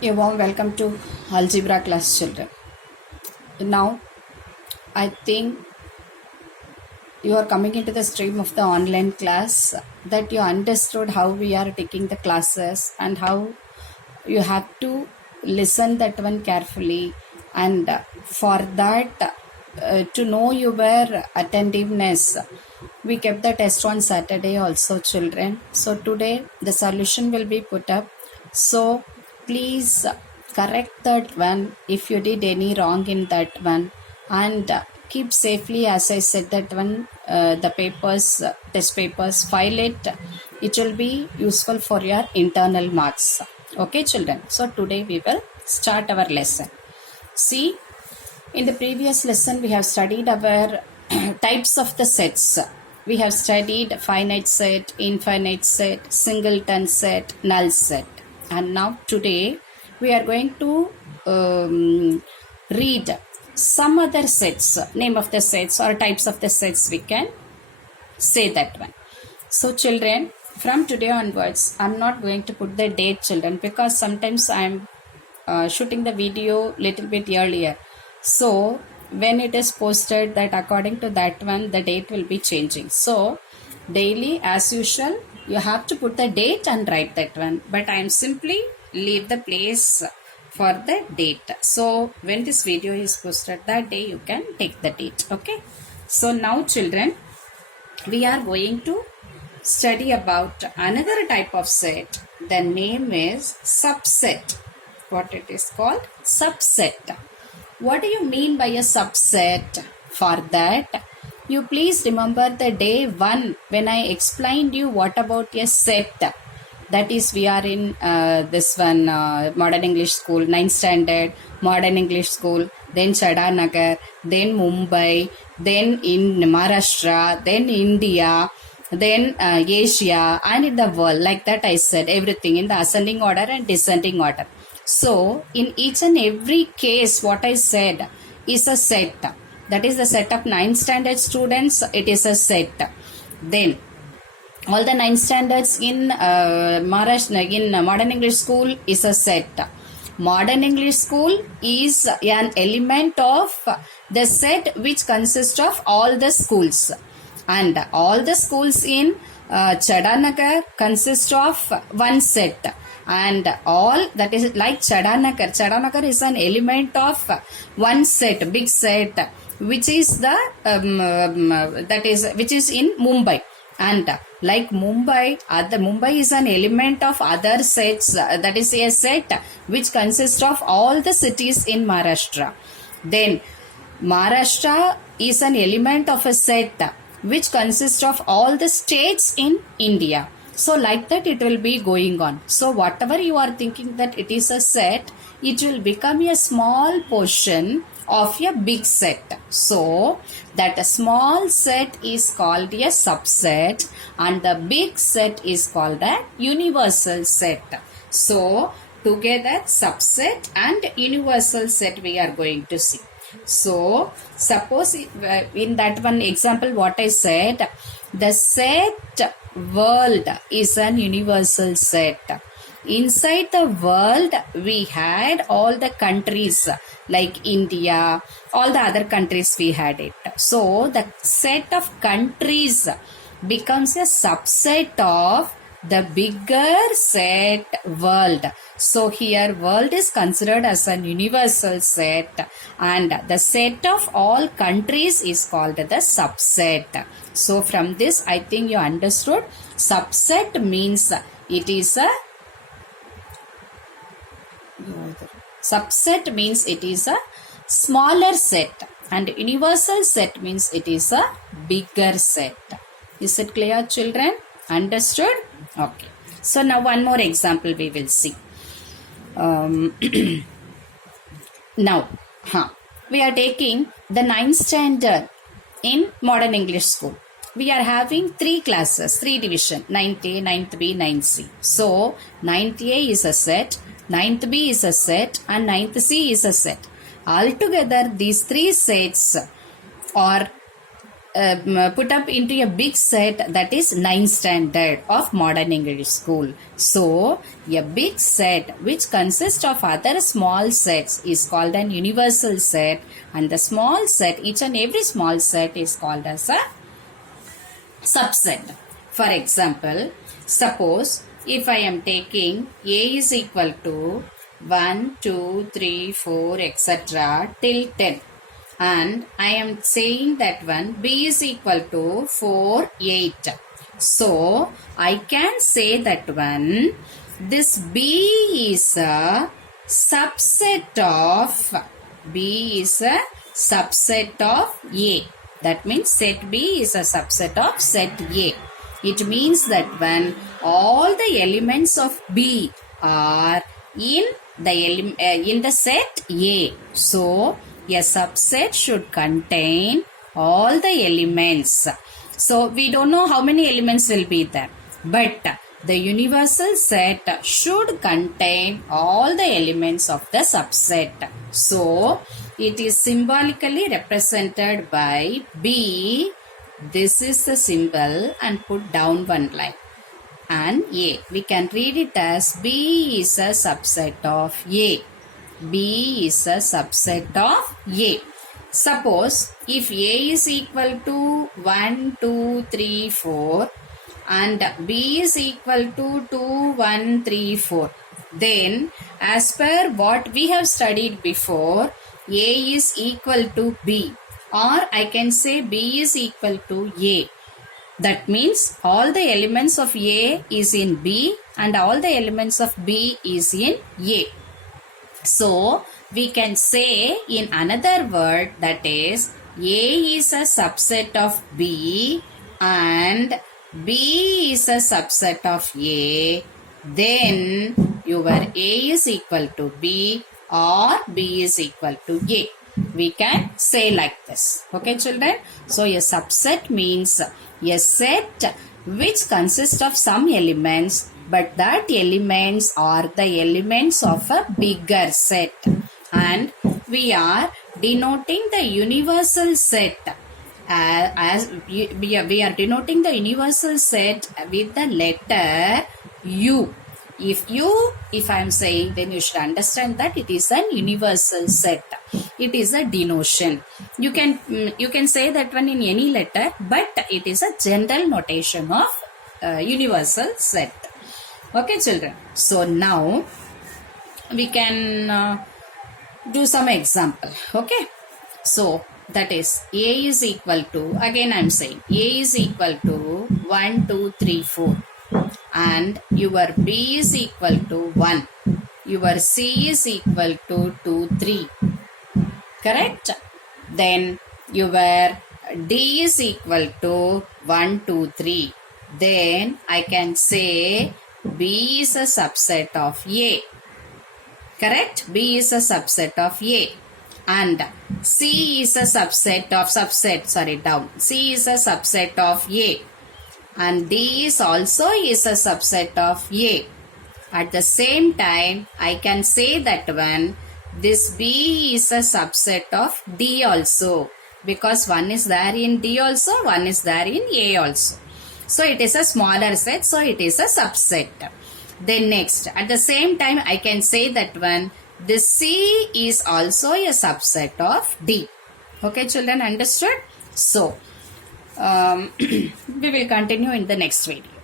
A warm welcome to Algebra class, children. Now, I think you are coming into the stream of the online class, that you understood how we are taking the classes and how you have to listen that one carefully, and for that to know your attentiveness, we kept the test on Saturday also, children. So today the solution will be put up, so please correct that one if you did any wrong in that one, and keep safely, as I said, that one the papers, test papers, file it will be useful for your internal marks. Okay, children. So today we will start our lesson. See, in the previous lesson we have studied our types of the sets. We have studied finite set, infinite set, singleton set, null set, and now today we are going to read some other sets, name of the sets or types of the sets, we can say that one. So children, from today onwards, I'm not going to put the date, children, because sometimes I'm shooting the video little bit earlier. So when it is posted, that according to that one, the date will be changing. So daily, as usual, you have to put the date and write that one. But I am simply leave the place for the date. So when this video is posted, that day you can take the date. Okay. So now children, we are going to study about another type of set. The name is subset. What it is called? Subset. What do you mean by a subset? For that, you please remember the day one when I explained you what about a set. That is, we are in this one modern English school, 9th standard, modern English school, then Chadanagar, then Mumbai, then in Maharashtra, then India, then Asia, and in the world. Like that I said, everything in the ascending order and descending order. So in each and every case, what I said is a set. That is the set of 9th standard students. It is a set. Then all the 9 standards in Maharashtra, in modern English school, is a set. Modern English school is an element of the set which consists of all the schools, and all the schools in Chadanagar consist of one set, and all that is like Chadanagar is an element of one set, big set, which is the which is in Mumbai. And like Mumbai, Mumbai is an element of other sets, that is a set which consists of all the cities in Maharashtra. Then Maharashtra is an element of a set which consists of all the states in India. So like that it will be going on. So whatever you are thinking that it is a set, it will become a small portion of a big set. So that a small set is called a subset, and the big set is called a universal set. So together subset and universal set we are going to see. So suppose in that one example what I said, the set world is an universal set. Inside the world we had all the countries like India, all the other countries we had it. So the set of countries becomes a subset of the bigger set world. So here world is considered as an universal set, and the set of all countries is called the subset. So from this I think you understood subset means it is a subset means it is a smaller set, and universal set means it is a bigger set. Is it clear, children? Understood? Okay. So now one more example we will see. Now, we are taking the 9th standard in modern English school. We are having 3 classes, 3 division, 9th A, 9th B, 9th C. So 9th A is a set, 9th B is a set, and 9th C is a set. Altogether these 3 sets are put up into a big set, that is 9th standard of modern English school. So a big set which consists of other small sets is called an universal set, and the small set, each and every small set is called as a subset. For example, suppose if I am taking A is equal to 1, 2, 3, 4, etc. till 10, and I am saying that one B is equal to 4, 8. So I can say that one, this B is a subset of A. That means set B is a subset of set A. It means that when all the elements of B are in the set A, so a subset should contain all the elements. So we don't know how many elements will be there, but the universal set should contain all the elements of the subset. So it is symbolically represented by B. This is the symbol, and put down one line. And A, we can read it as B is a subset of A. B is a subset of A. Suppose if A is equal to 1, 2, 3, 4 and B is equal to 2, 1, 3, 4, then as per what we have studied before, A is equal to B, or I can say B is equal to A. That means all the elements of A is in B and all the elements of B is in A. So we can say in another word, that is A is a subset of B and B is a subset of A. Then your A is equal to B or B is equal to A. We can say like this. Okay, children? So a subset means a set which consists of some elements, but that elements are the elements of a bigger set. And we are denoting the universal set as we are denoting the universal set with the letter U. If I am saying, then you should understand that it is an universal set. It is a denotion. You can say that one in any letter, but it is a general notation of universal set. Okay, children. So now we can do some example. Okay. So that is A is equal to, again I am saying A is equal to 1, 2, 3, 4. And your B is equal to 1. Your C is equal to 2, 3. Correct? Then your D is equal to 1, 2, 3. Then I can say B is a subset of A. Correct? B is a subset of A. And C is a subset of C is a subset of A. And D is also a subset of A. At the same time, I can say that when this B is a subset of D also, because one is there in D also, one is there in A also. So it is a smaller set, so it is a subset. Then next, at the same time, I can say that when this C is also a subset of D. Okay, children, understood? So, we will continue in the next video.